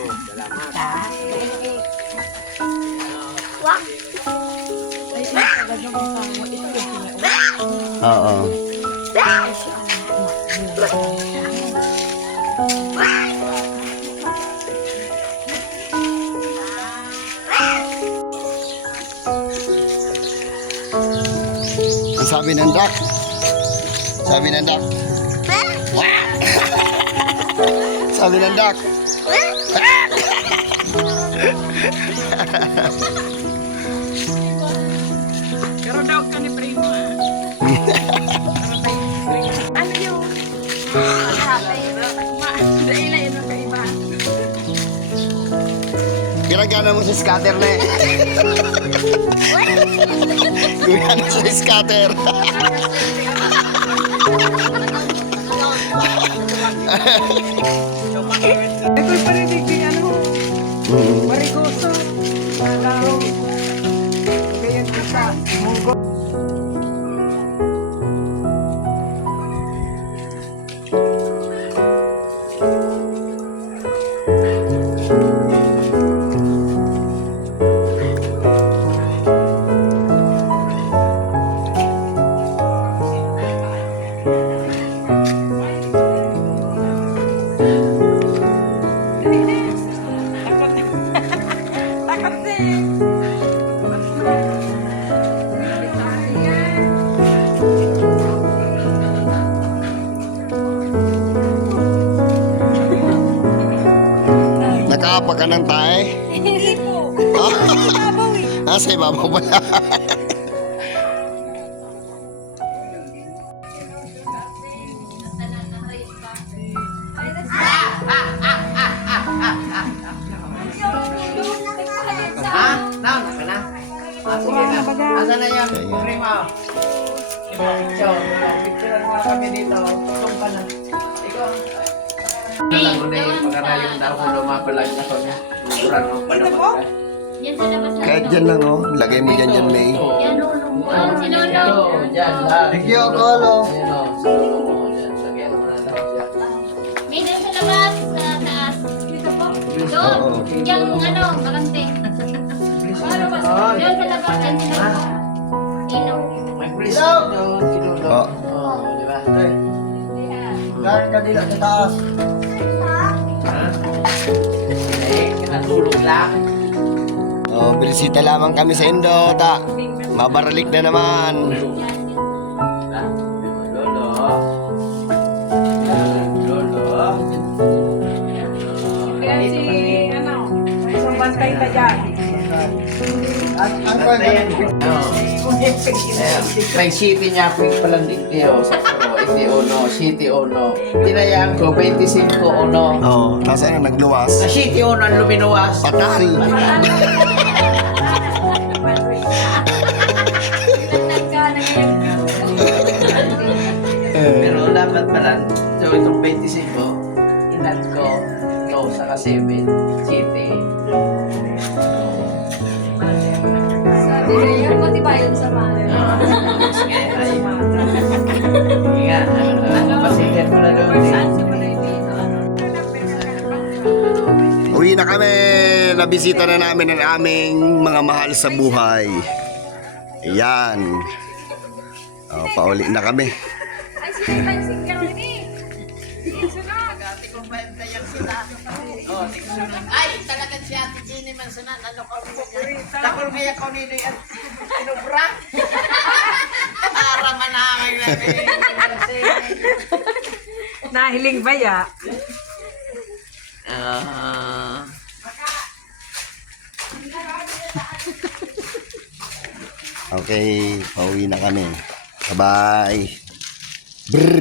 Salamat. Wak. Oo. Ang sabi ng duck. Sabi ng duck. Sabi ng duck. Pero daw ka ni Primo. Ano yun? Dahil na yun ang kaiba. Pinagana mo sa scatter na eh. Guyana sa scatter. Ako'y parinig din ano. Marigoso. Malaw. Ganyan ko sa munggo. Nakaapa ka ng tae? Hindi po. Sa ibabaw pala. Ha? Naon ka na? Sige na. Asa na yan? Primo. So, picture mo kami dito. Itong ka na. Ikaw. Nalago na yung pagkana yung damo lumapalag na kami. Luguran mo pa naman ka. Yan sa labas na. Kahit dyan lang oh. Lagay mo dyan May. Yan, lulong. Sinulong. Ito, dyan lang. Thank you, Kolo. Ayun o. So, dyan. Lagyan mo na lang dyan. May doon sa labas, sa taas. Dito po. Doon. Yung ano, kalante. Doon sa labas, yan sa labas. Ilaw. May preset doon. Sinulong. Oh. Oo, di ba? Galing ka dila sa taas. Ha? Eh, kinatulog lang. Oh, bilisita lamang kami sa Indo. Mabaralik na naman. Lolo. Lolo. Yan si, ano, isang bantay pa dyan. May city niya quick palang dito sa Puro. Iti uno, city uno. Tinayang ko, 25 uno. Oo. Tapos ano, nagluwas. Sa city uno ang luminuwas. Patay. Pero dapat pala, so itong 25, inat ko, ikaw sa 7, city. Yan mo, di ba yun sa mga? Sige, ay. Ingat. Pasikat mo na doon. Uwi na kami. Nabisita na namin ang aming mga mahal sa buhay. Ayan. Oh, pauli na kami. Ay, talagang si Ate Jenny man sana nalokal mo. Takol kaya ko nito yan. Inubra. Para manangay na. Nahiling ba ya? Okay, pauwi na kami. Bye-bye. Brr.